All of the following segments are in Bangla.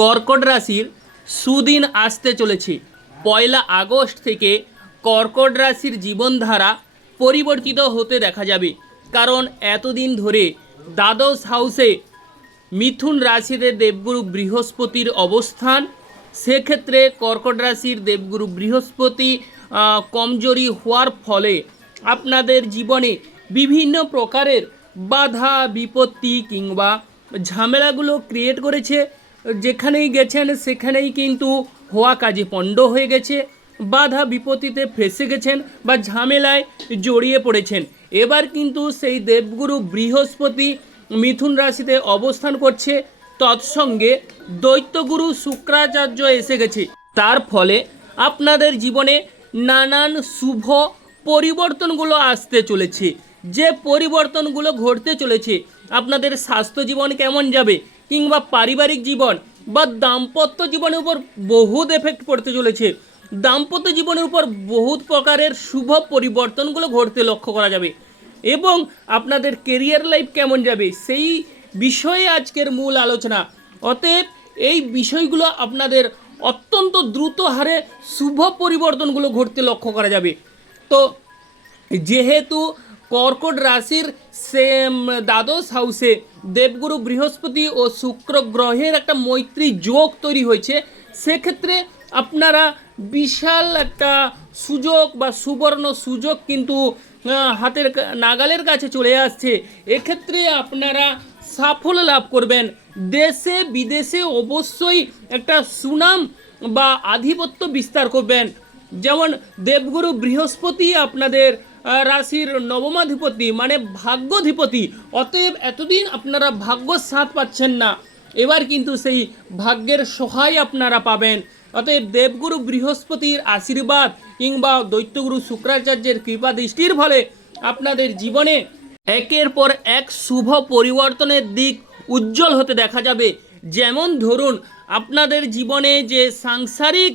কর্কট রাশির সুদিন আসতে চলেছে। পয়লা আগস্ট থেকে কর্কট রাশির জীবনধারা পরিবর্তিত হতে দেখা যাবে। কারণ এতদিন ধরে দ্বাদশ হাউসে মিথুন রাশিতে দেবগুরু বৃহস্পতির অবস্থান। সেক্ষেত্রে কর্কট রাশির দেবগুরু বৃহস্পতি কমজোরি হওয়ার ফলে আপনাদের জীবনে বিভিন্ন প্রকারের বাধা, বিপত্তি কিংবা ঝামেলাগুলো ক্রিয়েট করেছে। যেখানেই গেছেন, সেখানেই কিন্তু হওয়া কাজে পণ্ড হয়ে গেছে, বাধা বিপত্তিতে ফেসে গেছেন বা ঝামেলায় জড়িয়ে পড়েছেন। এবার কিন্তু সেই দেবগুরু বৃহস্পতি মিথুন রাশিতে অবস্থান করছে, তৎসঙ্গে দৈত্যগুরু শুক্রাচার্য এসে গেছে। তার ফলে আপনাদের জীবনে নানান শুভ পরিবর্তনগুলো আসতে চলেছে। যে পরিবর্তনগুলো ঘটতে চলেছে, আপনাদের স্বাস্থ্য জীবন কেমন যাবে কিংবা পারিবারিক জীবন বা দাম্পত্য জীবনের উপর বহুত এফেক্ট পড়তে চলেছে। দাম্পত্য জীবনের উপর বহুত প্রকারের শুভ পরিবর্তনগুলো ঘটতে লক্ষ্য করা যাবে। এবং আপনাদের কেরিয়ার লাইফ কেমন যাবে, সেই বিষয়ে আজকের মূল আলোচনা। অতএব এই বিষয়গুলো আপনাদের অত্যন্ত দ্রুত হারে শুভ পরিবর্তনগুলো ঘটতে লক্ষ্য করা যাবে। তো যেহেতু কর্কট রাশির সেম দ্বাদশ হাউসে দেবগুরু বৃহস্পতি ও শুক্র গ্রহের একটা মৈত্রী যোগ তৈরি হয়েছে। সেক্ষেত্রে আপনারা বিশাল একটা সুযোগ বা সুবর্ণ সুযোগ কিন্তু হাতের নাগালের কাছে চলে আসছে। এক্ষেত্রে আপনারা সাফল্য লাভ করবেন। দেশে বিদেশে অবশ্যই একটা সুনাম বা আধিপত্য বিস্তার করবেন। যেমন দেবগুরু বৃহস্পতি আপনাদের রাশির নবমাধিপতি মানে ভাগ্যধিপতি। অতএব এতদিন আপনারা ভাগ্য সাথ পাচ্ছেন না। এবার কিন্তু সেই ভাগ্যের সহায় আপনারা পাবেন। অতএব দেবগুরু বৃহস্পতির আশীর্বাদ কিংবা দৈত্যগুরু শুক্রাচার্যের কৃপা দৃষ্টির ফলে আপনাদের জীবনে একের পর এক শুভ পরিবর্তনের দিক উজ্জ্বল হতে দেখা যাবে। যেমন ধরুন, আপনাদের জীবনে যে সাংসারিক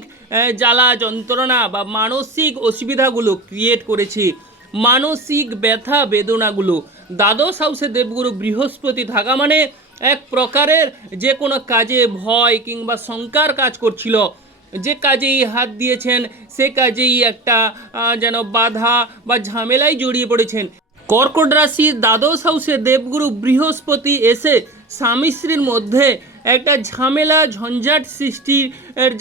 জ্বালা যন্ত্রণা বা মানসিক অসুবিধাগুলো ক্রিয়েট করেছে মানসিক ব্যথা বেদনাগুলো। দ্বাদশ হাউসে দেবগুরু বৃহস্পতি থাকা মানে এক প্রকারের যে কোনো কাজে ভয় কিংবা শঙ্কার কাজ করছিল। যে কাজেই হাত দিয়েছেন, সে কাজেই একটা যেন বাধা বা ঝামেলায় জড়িয়ে পড়েছেন। কর্কট রাশির দ্বাদশ হাউসে দেবগুরু বৃহস্পতি এসে স্বামী স্ত্রীর মধ্যে একটা ঝামেলা, ঝঞ্ঝাট সৃষ্টির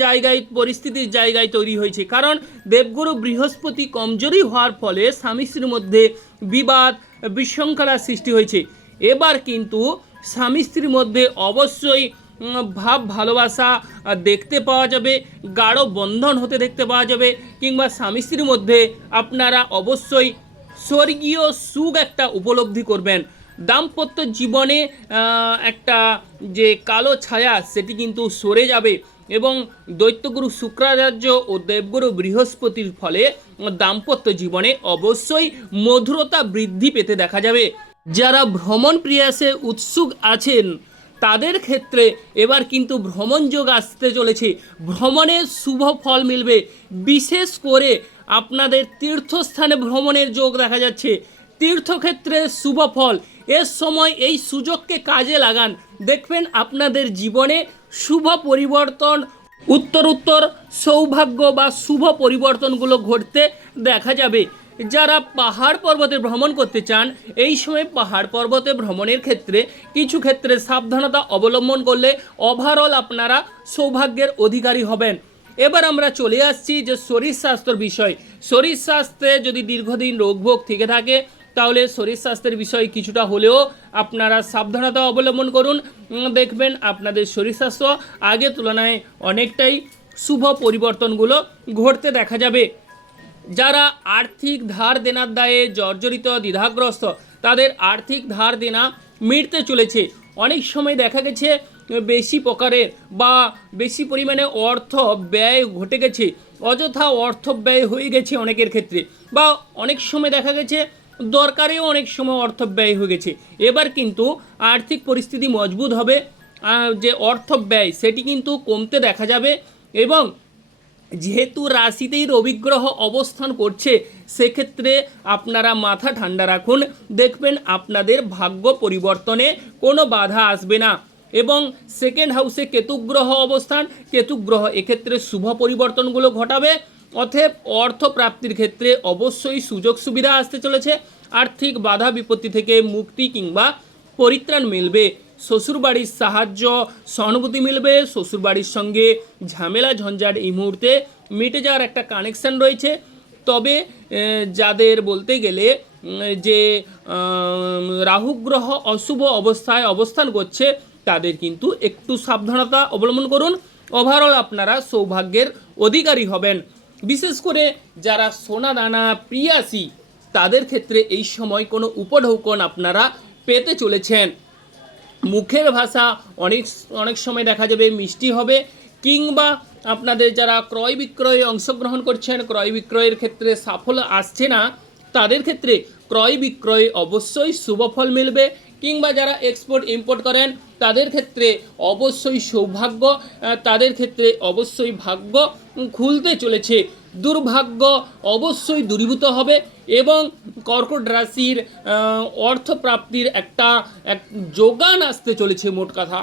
জায়গায়, পরিস্থিতির জায়গায় তৈরি হয়েছে। কারণ দেবগুরু বৃহস্পতি কমজোরি হওয়ার ফলে স্বামী স্ত্রীর মধ্যে বিবাদ বিশৃঙ্খলার সৃষ্টি হয়েছে। এবার কিন্তু স্বামী স্ত্রীর মধ্যে অবশ্যই ভাব, ভালোবাসা দেখতে পাওয়া যাবে, গাঢ় বন্ধন হতে দেখতে পাওয়া যাবে, কিংবা স্বামী স্ত্রীর মধ্যে আপনারা অবশ্যই স্বর্গীয় সুখ একটা উপলব্ধি করবেন। দাম্পত্য জীবনে একটা যে কালো ছায়া সেটি কিন্তু সরে যাবে এবং দৈত্যগুরু শুক্রাচার্য ও দেবগুরু বৃহস্পতির ফলে দাম্পত্য জীবনে অবশ্যই মধুরতা বৃদ্ধি পেতে দেখা যাবে। যারা ভ্রমণ প্রিয়াসে উৎসুক আছেন, তাদের ক্ষেত্রে এবার কিন্তু ভ্রমণ যোগ আসতে চলেছে। ভ্রমণের শুভ ফল মিলবে। বিশেষ করে আপনাদের তীর্থস্থানে ভ্রমণের যোগ দেখা যাচ্ছে। তীর্থক্ষেত্রে শুভ ফল এর সময় এই সুযোগকে কাজে লাগান। দেখবেন আপনাদের জীবনে শুভ পরিবর্তন, উত্তর উত্তর, সৌভাগ্য বা শুভ পরিবর্তনগুলো ঘটতে দেখা যাবে। যারা পাহাড় পর্বতে ভ্রমণ করতে চান, এই সময় পাহাড় পর্বতে ভ্রমণের ক্ষেত্রে কিছু ক্ষেত্রে সাবধানতা অবলম্বন করলে ওভারঅল আপনারা সৌভাগ্যের অধিকারী হবেন। এবার আমরা চলে আসছি যে শরীর স্বাস্থ্যর বিষয়। শরীর স্বাস্থ্যে যদি দীর্ঘদিন রোগভোগ থেকে থাকে তাহলে শরীর স্বাস্থ্যের বিষয়ে কিছুটা হলেও আপনারা সাবধানতা অবলম্বন করুন। দেখবেন আপনাদের শরীর স্বাস্থ্য আগের তুলনায় অনেকটাই শুভ পরিবর্তনগুলো ঘটতে দেখা যাবে। যারা আর্থিক ধার দেনার দায়ে জর্জরিত, দ্বিধাগ্রস্ত, তাদের আর্থিক ধার দেনা মিটতে চলেছে। অনেক সময় দেখা গেছে বেশি প্রকারের বা বেশি পরিমাণে অর্থ ব্যয় ঘটে গেছে, অযথা অর্থ ব্যয় হয়ে গেছে অনেকের ক্ষেত্রে। বা অনেক সময় দেখা গেছে দরকারেও অনেক সময় অর্থ ব্যয় হয়ে গেছে। এবার কিন্তু আর্থিক পরিস্থিতি মজবুত হবে যে অর্থ ব্যয় সেটি কিন্তু কমতে দেখা যাবে এবং যেহেতু রাশিতেই রবিগ্রহ অবস্থান করছে, সেক্ষেত্রে আপনারা মাথা ঠান্ডা রাখুন। দেখবেন আপনাদের ভাগ্য পরিবর্তনে কোনো বাধা আসবে না এবং সেকেন্ড হাউসে কেতুগ্রহ অবস্থান। কেতুগ্রহ এক্ষেত্রে শুভ পরিবর্তনগুলো ঘটাবে। অতএব অর্থ প্রাপ্তির ক্ষেত্রে অবশ্যই সুযোগ সুবিধা আসতে চলেছে। আর্থিক বাধা বিপত্তি থেকে মুক্তি কিংবা পরিত্রাণ মিলবে। শ্বশুরবাড়ির সাহায্য সহানুভূতি মিলবে। শ্বশুরবাড়ির সঙ্গে ঝামেলা ঝঞ্ঝাট এই মুহূর্তে মিটে যাওয়ার একটা কানেকশান রয়েছে। তবে যাদের বলতে গেলে যে আম, রাহু গ্রহ অশুভ অবস্থায় অবস্থান করছে তাদের কিন্তু একটু সাবধানতা অবলম্বন করুন। ওভারঅল আপনারা সৌভাগ্যের অধিকারী হবেন। বিশেষ করে যারা সোনা দানা প্রিয়াসী, তাদের ক্ষেত্রে এই সময় কোনো উপঢৌকন আপনারা পেতে চলেছেন। মুখের ভাষা অনেক অনেক সময় দেখা যাবে মিষ্টি হবে, কিংবা আপনাদের যারা ক্রয় বিক্রয়ে অংশগ্রহণ করছেন, ক্রয় বিক্রয়ের ক্ষেত্রে সাফল্য আসছে না, তাদের ক্ষেত্রে ক্রয় বিক্রয়ে অবশ্যই শুভ ফল মিলবে, কিংবা যারা এক্সপোর্ট ইম্পোর্ট করেন তাদের ক্ষেত্রে অবশ্যই সৌভাগ্য তাদের ক্ষেত্রে অবশ্যই ভাগ্য খুলতে চলেছে। দুর্ভাগ্য অবশ্যই দূরীভূত হবে এবং কর্কট রাশির অর্থপ্রাপ্তির একটা, এক যোগান আসতে চলেছে মোট কথা।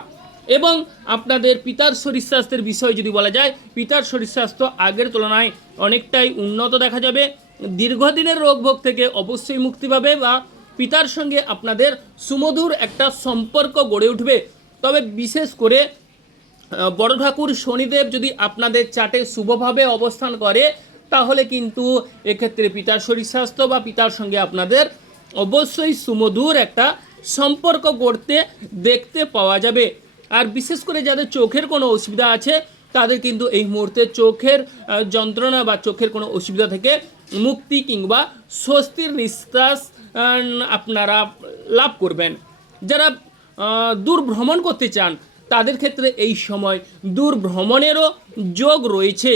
এবং আপনাদের পিতার শরীর স্বাস্থ্যের বিষয় যদি বলা যায়, পিতার শরীর স্বাস্থ্য আগের তুলনায় অনেকটাই উন্নত দেখা যাবে। দীর্ঘদিনের রোগভোগ থেকে অবশ্যই মুক্তি পাবে বা পিতার সঙ্গে আপনাদের সুমধুর একটা সম্পর্ক গড়ে উঠবে। তবে বিশেষ করে বড় ঠাকুর শনিদেব যদি আপনাদের চাটে শুভভাবে অবস্থান করে, তাহলে কিন্তু এক্ষেত্রে পিতার শরীর স্বাস্থ্য বা পিতার সঙ্গে আপনাদের অবশ্যই সুমধুর একটা সম্পর্ক গড়তে দেখতে পাওয়া যাবে। আর বিশেষ করে যাদের চোখের কোনো অসুবিধা আছে, তাদের কিন্তু এই মুহূর্তে চোখের যন্ত্রণা বা চোখের কোনো অসুবিধা থেকে মুক্তি কিংবা স্বস্তির নিঃশ্বাস আপনারা লাভ করবেন। যারা দূর ভ্রমণ করতে চান, তাদের ক্ষেত্রে এই সময় দূর ভ্রমণেরও যোগ রয়েছে।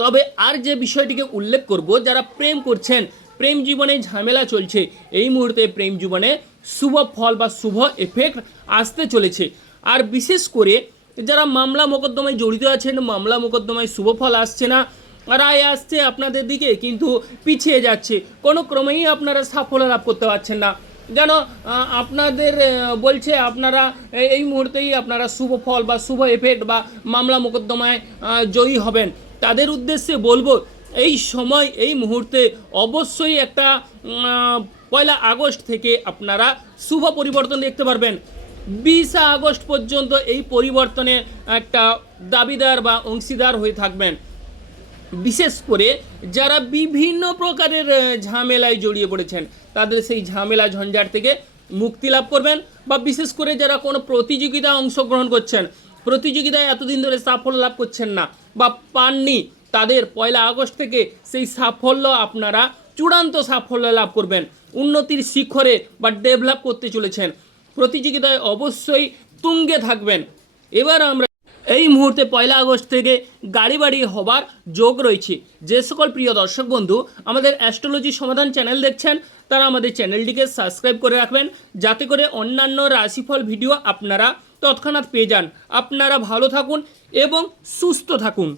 তবে আর যে বিষয়টিকে উল্লেখ করব, যারা প্রেম করছেন, প্রেম জীবনে ঝামেলা চলছে, এই মুহূর্তে প্রেম জীবনে শুভ ফল বা শুভ এফেক্ট আসতে চলেছে। আর বিশেষ করে যারা মামলা মোকদ্দমায় জড়িত আছেন মামলা মোকদ্দমায় শুভ ফল আসছে না রায় আসছে আপনাদের দিকে, কিন্তু পিছিয়ে যাচ্ছে। কোনো ক্রমেই আপনারা সাফল্য লাভ করতে পারছেন না। যেন আপনাদের বলছে আপনারা এই মুহূর্তেই আপনারা শুভ ফল বা শুভ এফেক্ট বা মামলা মোকদ্দমায় জয়ী হবেন। তাদের উদ্দেশ্যে বলব, এই সময়, এই মুহূর্তে অবশ্যই একটা পয়লা আগস্ট থেকে আপনারা শুভ পরিবর্তন দেখতে পারবেন। বিশে আগস্ট পর্যন্ত এই পরিবর্তনে একটা দাবিদার বা অংশীদার হয়ে থাকবেন। বিশেষ করে যারা বিভিন্ন প্রকারের ঝামেলায় জড়িয়ে পড়েছেন, তাদের সেই ঝামেলা ঝঞ্ঝাট থেকে মুক্তি লাভ করবেন বা বিশেষ করে যারা কোনো প্রতিযোগিতায় অংশগ্রহণ করছেন, প্রতিযোগিতায় এতদিন ধরে সাফল্য লাভ করছেন না বা পাননি, তাদের পয়লা আগস্ট থেকে সেই সাফল্য আপনারা চূড়ান্ত সাফল্য লাভ করবেন, উন্নতির শিখরে বা ডেভেলপ করতে চলেছেন। প্রতিযোগিতায় অবশ্যই তুঙ্গে থাকবেন। এবার আমরা এই মুহূর্তে পয়লা আগস্ট থেকে গাড়ি বাড়ি হবার যোগ রয়েছে। যে সকল প্রিয় দর্শক বন্ধু, আমাদের অ্যাস্ট্রোলজি সমাধান চ্যানেল দেখছেন, তারা আমাদের চ্যানেলটিকে সাবস্ক্রাইব করে রাখবেন, যাতে করে অন্যান্য রাশিফল ভিডিও আপনারা তৎক্ষণাৎ পেয়ে যান। আপনারা ভালো থাকুন এবং সুস্থ থাকুন।